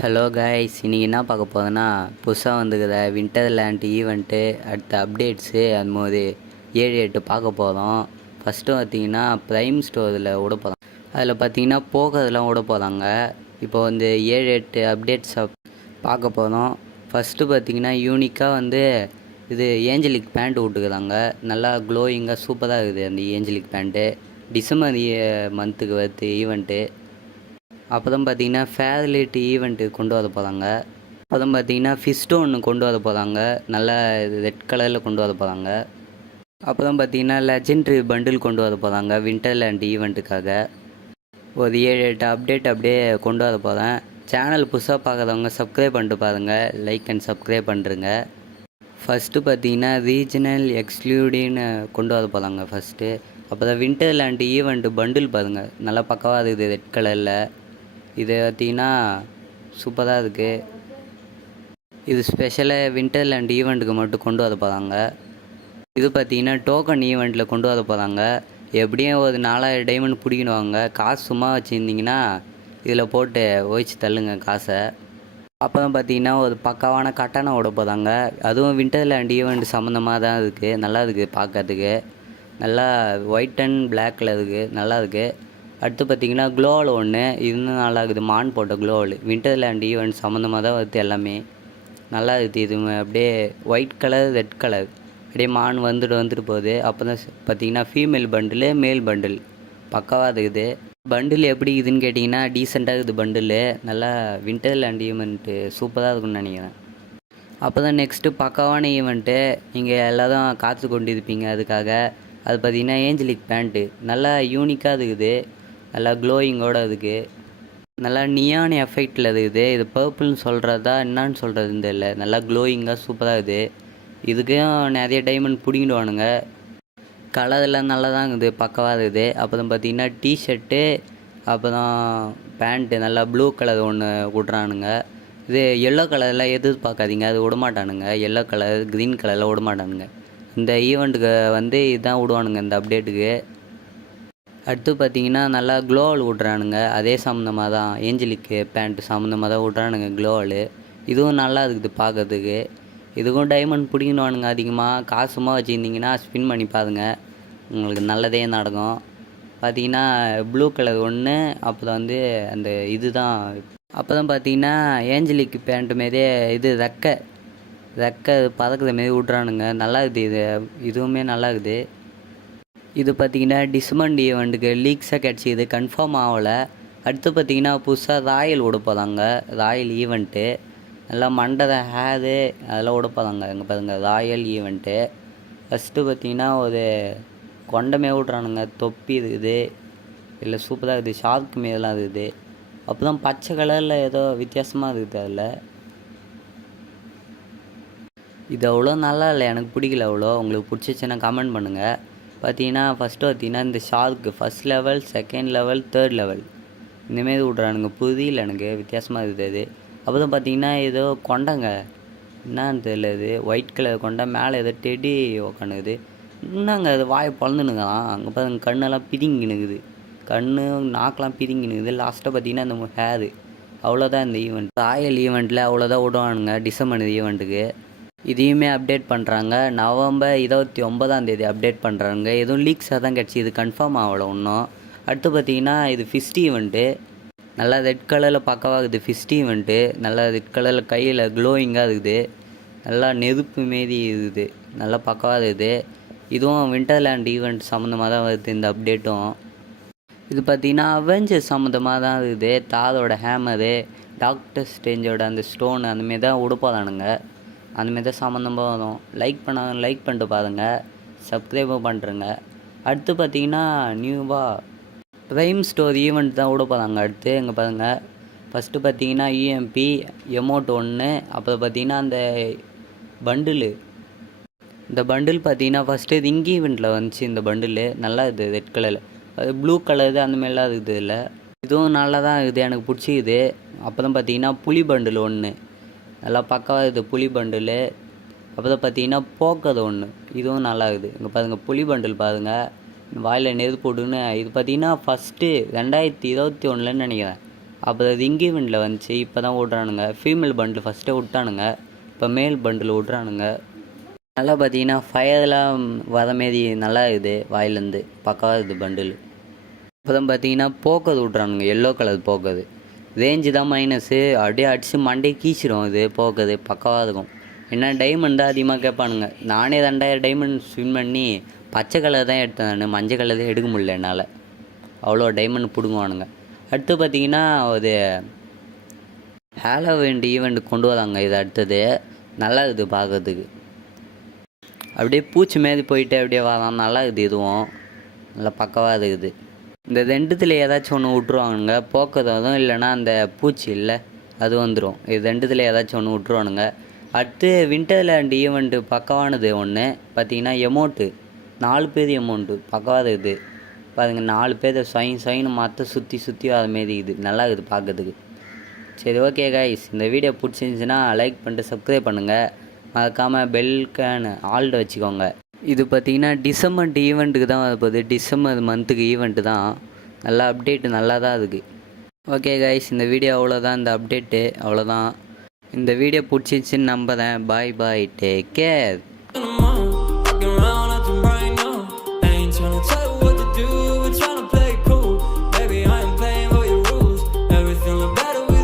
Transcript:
Hello guys, இன்றைக்கி என்ன பார்க்க போகுதுன்னா புதுசாக வந்துக்குத விண்டர்லேண்ட் ஈவெண்ட்டு, அடுத்த அப்டேட்ஸு, அது போது 7-8 பார்க்க போதும். ஃபஸ்ட்டு பார்த்திங்கன்னா ப்ரைம் ஸ்டோரில் விட போதும். அதில் பார்த்திங்கன்னா போகிறதுலாம் விட போதாங்க. இப்போ வந்து 7-8 அப்டேட்ஸ் பார்க்க போதும். ஃபஸ்ட்டு பார்த்திங்கன்னா யூனிக்காக வந்து இது ஏஞ்சலிக் பேண்ட் விட்டுக்குறாங்க. நல்லா க்ளோயிங்காக சூப்பராக இருக்குது அந்த ஏஞ்சலிக் பேண்ட்டு. டிசம்பர் மந்த்துக்கு வருது ஈவெண்ட்டு. அப்புறம் பார்த்திங்கன்னா ஃபேவரேட் ஈவெண்ட்டு கொண்டு வர போகிறாங்க. அப்புறம் பார்த்திங்கன்னா ஃபிஸ்டோன் கொண்டு வர போகிறாங்க. நல்லா ரெட் கலரில் கொண்டு வர போகிறாங்க. அப்புறம் பார்த்திங்கன்னா லெஜெண்ட்ரி பண்டில் கொண்டு வர போகிறாங்க விண்டர்லேண்ட் ஈவெண்ட்டுக்காக. ஒரு 7-8 அப்டேட் அப்படியே கொண்டு வர போகிறேன். சேனல் புதுசாக பார்க்குறவங்க சப்ஸ்கிரைப் பண்ணிட்டு பாருங்கள். லைக் அண்ட் சப்ஸ்கிரைப் பண்ணுறங்க. ஃபஸ்ட்டு பார்த்திங்கன்னா ரீஜனல் எக்ஸ்க்ளூடின்னு கொண்டு வர போகிறாங்க ஃபஸ்ட்டு. அப்புறம் விண்டர்லேண்ட் ஈவெண்ட்டு பண்டில் பாருங்கள், நல்லா பக்கவாக இருக்குது ரெட் கலரில். இது பார்த்திங்கன்னா சூப்பராக இருக்குது. இது ஸ்பெஷலாக விண்டர்லேண்ட் ஈவெண்ட்டுக்கு மட்டும் கொண்டு வர போகிறாங்க. இது பார்த்திங்கன்னா டோக்கன் ஈவெண்ட்டில் கொண்டு வர போகிறாங்க. எப்படியும் ஒரு 4000 டைமண்ட் பிடிக்கணுவாங்க. காசு சும்மா வச்சுருந்திங்கன்னா இதில் போட்டு ஒழிச்சு தள்ளுங்க காசை. அப்புறம் பார்த்திங்கன்னா ஒரு பக்காவான கட்டணம் விட போகிறாங்க. அதுவும் விண்டர்லேண்ட் ஈவெண்ட் சம்மந்தமாக தான் இருக்குது. நல்லா இருக்குது பார்க்கறதுக்கு. நல்லா ஒயிட் அண்ட் பிளாக்கில் இருக்குது, நல்லா இருக்குது. அடுத்து பார்த்திங்கன்னா க்ளோவல் ஒன்று, இன்னும் நல்லா இருக்குது. மான் போட்ட க்ளோவல் விண்டர்லேண்ட் ஈவெண்ட் சம்மந்தமாக தான் வருது எல்லாமே. நல்லா இருக்குது. இது அப்படியே ஒயிட் கலர் ரெட் கலர் அப்படியே மான் வந்துட்டு போகுது. அப்போ தான் பார்த்திங்கன்னா ஃபீமேல் பண்டில் மேல் பண்டில் பக்காவாக இருக்குது. பண்டில் எப்படி இதுன்னு கேட்டிங்கன்னா டீசெண்டாக இருக்குது பண்டில். நல்லா விண்டர்லேண்ட் ஈவெண்ட்டு சூப்பராக இருக்குன்னு நினைக்கிறேன். அப்போ தான் நெக்ஸ்ட்டு பக்காவான ஈவெண்ட்டு நீங்கள் எல்லோரும் காத்து கொண்டு இருப்பீங்க அதுக்காக. அது பார்த்திங்கன்னா ஏஞ்சலிக் பேண்ட்டு நல்லா யூனிக்காக இருக்குது. நல்லா க்ளோயிங்கோடு இருக்குது. நல்லா நியான் எஃபெக்டில் இருக்குது. இது பர்பிள்னு சொல்கிறதா என்னான்னு சொல்கிறது தெரியல. நல்லா க்ளோயிங்காக சூப்பராக இருக்குது. இதுக்கும் நிறைய டைமண்ட் பிடிங்கிடுவானுங்க. கலர்லாம் நல்லா தான் இருக்குது, பக்கவாக இருக்குது. அப்புறம் பார்த்திங்கன்னா டிஷர்ட்டு, அப்புறம் பேண்ட்டு நல்லா ப்ளூ கலர் ஒன்று விட்றானுங்க. இது எல்லோ கலர்லாம் எதிர்பார்க்காதீங்க, அது விடமாட்டானுங்க. எல்லோ கலர் க்ரீன் கலரில் விடமாட்டானுங்க. இந்த ஈவெண்ட்டுக்கு வந்து இதுதான் விடுவானுங்க இந்த அப்டேட்டுக்கு. அடுத்து பார்த்திங்கன்னா நல்லா க்ளோவல் விட்றானுங்க. அதே சம்மந்தமாக தான் ஏஞ்சலிக்கு பேண்ட்டு சம்மந்தமாக தான் விட்றானுங்க க்ளோவல். இதுவும் நல்லா இருக்குது பார்க்கறதுக்கு. இதுக்கும் டைமண்ட் பிடிக்கணுவானுங்க அதிகமாக. காசு சும்மா வச்சுருந்திங்கன்னா ஸ்பின் பண்ணி பாருங்க, உங்களுக்கு நல்லதே நடக்கும். பார்த்திங்கன்னா ப்ளூ கலர் ஒன்று, அப்புறம் வந்து அந்த இது தான். அப்போ தான் பார்த்திங்கன்னா ஏஞ்சலிக்கு பேண்ட்டு மாரியே இது ரெக்கை பறக்கிற மாரி விட்றானுங்க. நல்லா இருக்குது. இதுவுமே நல்லா இருக்குது. இது பார்த்திங்கன்னா டிசம்பர் ஈவெண்ட்டுக்கு லீக்ஸாக கிடச்சிது, கன்ஃபார்ம் ஆகலை. அடுத்து பார்த்திங்கன்னா புதுசாக ராயல் விட போகிறாங்க. ராயல் ஈவெண்ட்டு நல்லா மண்டதை ஹேரு அதெல்லாம் விட போகிறாங்க. இங்கே பாருங்கள் ராயல் ஈவெண்ட்டு. ஃபஸ்ட்டு பார்த்திங்கன்னா ஒரு கொண்டமே விட்றானுங்க. தொப்பி இருக்குது, இல்லை சூப்பராக இருக்குது. ஷார்க்கு மாரிலாம் இருக்குது. அப்போ தான் பச்சை கலரில் ஏதோ வித்தியாசமாக இருக்குது அதில். இது அவ்வளோ நல்லா இல்லை, எனக்கு பிடிக்கல அவ்வளோ. உங்களுக்கு பிடிச்சிச்சின்னா கமெண்ட் பண்ணுங்கள். பார்த்திங்கன்னா ஃபஸ்ட்டு பார்த்திங்கன்னா இந்த shark first level, second level, third level இந்தமாரி விட்றானுங்க. புரியல எனக்கு, வித்தியாசமாக இருக்குது அது. அப்புறம் பார்த்திங்கன்னா ஏதோ கொண்டங்க என்னான்னு தெரியல. இது ஒயிட் கலர் கொண்டை, மேலே ஏதோ டெடி உக்காந்துக்குது. என்னங்க அது வாயை பொழந்துனுங்களாம். அங்கே பாருங்க கண்ணெல்லாம் பிரிங்கினுக்குது, கண் நாக்கெலாம் பிரிங்கினுக்குது. லாஸ்ட்டாக பார்த்திங்கன்னா இந்த ஹேரு. அவ்வளோதான் இந்த ஈவெண்ட். ராயல் ஈவெண்ட்டில் அவ்வளோதான் விடுவானுங்க டிசம்பர் ஈவெண்ட்டுக்கு. இதையுமே அப்டேட் பண்ணுறாங்க. நவம்பர் 29 அப்டேட் பண்ணுறாங்க. எதுவும் லீக்ஸாக தான் கிடச்சி, இது கன்ஃபார்ம் ஆகலை இன்னும். அடுத்து பார்த்திங்கன்னா இது ஃபிஸ்ட் ஈவெண்ட்டு. நல்லா ரெட் கலரில் பக்கவாகுது ஃபிஸ்ட் ஈவெண்ட்டு. நல்லா ரெட் கலரில் கையில் க்ளோயிங்காக இருக்குது. நல்லா நெருப்பு மாரி இருக்குது, நல்லா பக்கவாக இருக்குது. இதுவும் விண்டர்லேண்ட் ஈவெண்ட் சம்மந்தமாக தான் வருது இந்த அப்டேட்டும். இது பார்த்திங்கன்னா அவெஞ்சர்ஸ் சம்மந்தமாக தான் இருக்குது. தாரோட ஹேமரு, டாக்டர் ஸ்ட்ரேஞ்சோட அந்த ஸ்டோனு அந்தமாரி தான் உடுப்பாதானுங்க. அந்தமாரி தான் சம்மந்தமாக வரும். லைக் பண்ணிட்டு பாருங்கள், சப்ஸ்கிரைபும் பண்ணுறேங்க. அடுத்து பார்த்திங்கன்னா நியூவாக ப்ரைம் ஸ்டோர் ஈவெண்ட் தான் விட போகிறாங்க அடுத்து. இங்கே பாருங்கள் ஃபஸ்ட்டு பார்த்திங்கன்னா யூஎம்பி எமௌண்ட் ஒன்று. அப்புறம் பார்த்திங்கன்னா அந்த பண்டிலு, இந்த பண்டில் பார்த்திங்கன்னா ஃபஸ்ட்டு ரிங் ஈவெண்ட்டில் வந்துச்சு இந்த பண்டிலு. நல்லா இருக்குது ரெட் கலரில், அது ப்ளூ கலரு அந்தமாரிலாம் இருக்குது இல்லை. இதுவும் நல்லா தான் இருக்குது, எனக்கு பிடிச்சிக்குது. அப்புறம் பார்த்திங்கன்னா புலி பண்டில் ஒன்று, நல்லா பக்காவாக இருக்குது புலி பண்டில். அப்புறம் பார்த்திங்கன்னா போக்கது ஒன்று, இதுவும் நல்லா இருக்குது. இங்கே பாருங்கள் புலி பண்டில் பாருங்கள், வாயில் நெருப்பு போட்டுன்னு. இது பார்த்திங்கன்னா ஃபஸ்ட்டு 2021 நினைக்கிறேன் அப்புறம் அது இங்கீவெண்ட்டில் வந்துச்சு. இப்போ தான் விட்றானுங்க. ஃபீமேல் பண்டில் ஃபஸ்ட்டே விட்டானுங்க. இப்போ மேல் பண்டில் விட்றானுங்க. நல்லா பார்த்தீங்கன்னா ஃபயர்லாம் வர மாரி நல்லா இருக்குது. வாயிலேருந்து பக்காவாக இருக்குது பண்டில். இப்போ தான் பார்த்தீங்கன்னா போக்கது விட்றானுங்க. எல்லோ கலர் போக்கது. ரேஞ்சு தான் மைனஸு. அப்படியே அடித்து மண்டையை கீச்சிடும். இது போக்கது பக்காவாக இருக்கும். என்ன டைமண்ட் தான் அதிகமாக கேட்பானுங்க. நானே 2000 டைமண்ட் ஸ்வின் பண்ணி பச்சை கலர் தான் எடுத்தேன். நான் மஞ்சள் கலர் தான் எடுக்க முடியல என்னால். அவ்வளோ டைமண்ட் பிடுங்குவானுங்க. அடுத்து பார்த்தீங்கன்னா ஒரு ஹாலோவின் ஈவெண்ட் கொண்டு வராங்க. இது அடுத்தது நல்லா இருக்குது பார்க்கறதுக்கு. அப்படியே பூச்சி மாரி போயிட்டு அப்படியே வரான். நல்லா இருக்குது. இதுவும் நல்லா பக்கவாக இருக்குது. இந்த ரெண்டுத்தில் ஏதாச்சும் ஒன்று விட்ருவானுங்க. போக்கதும் இல்லைன்னா அந்த பூச்சி இல்லை அது வந்துடும். இது ரெண்டுத்தில் ஏதாச்சும் ஒன்று விட்ருவானுங்க. அடுத்து விண்டர்லேண்ட் ஈவெண்ட்டு பக்கவானது ஒன்று பார்த்தீங்கன்னா எமௌண்ட்டு 4 பேர் எமௌண்ட்டு பக்கவாக இருக்குது. பாருங்கள் 4 பேர் சொயின்னு மாற்ற சுற்றி வர மாரி இருக்குது. நல்லா இருக்குது பார்க்கறதுக்கு. சரி ஓகே கைஸ், இந்த வீடியோ பிடிச்சிருந்துச்சின்னா லைக் பண்ணிட்டு சப்ஸ்கிரைப் பண்ணுங்கள். மறக்காமல் பெல்கான் ஆல்ட வச்சுக்கோங்க. இது பார்த்திங்கன்னா டிசம்பர் ஈவெண்ட்டுக்கு தான் வரப்போகுது. டிசம்பர் மந்த்துக்கு ஈவெண்ட்டு தான். நல்லா அப்டேட்டு நல்லா தான் இருக்குது. ஓகே கைஸ், இந்த வீடியோ அவ்வளோதான். இந்த அப்டேட்டு அவ்வளோதான். இந்த வீடியோ பிடிச்சிருந்துச்சின்னு நம்புகிறேன். Bye take care.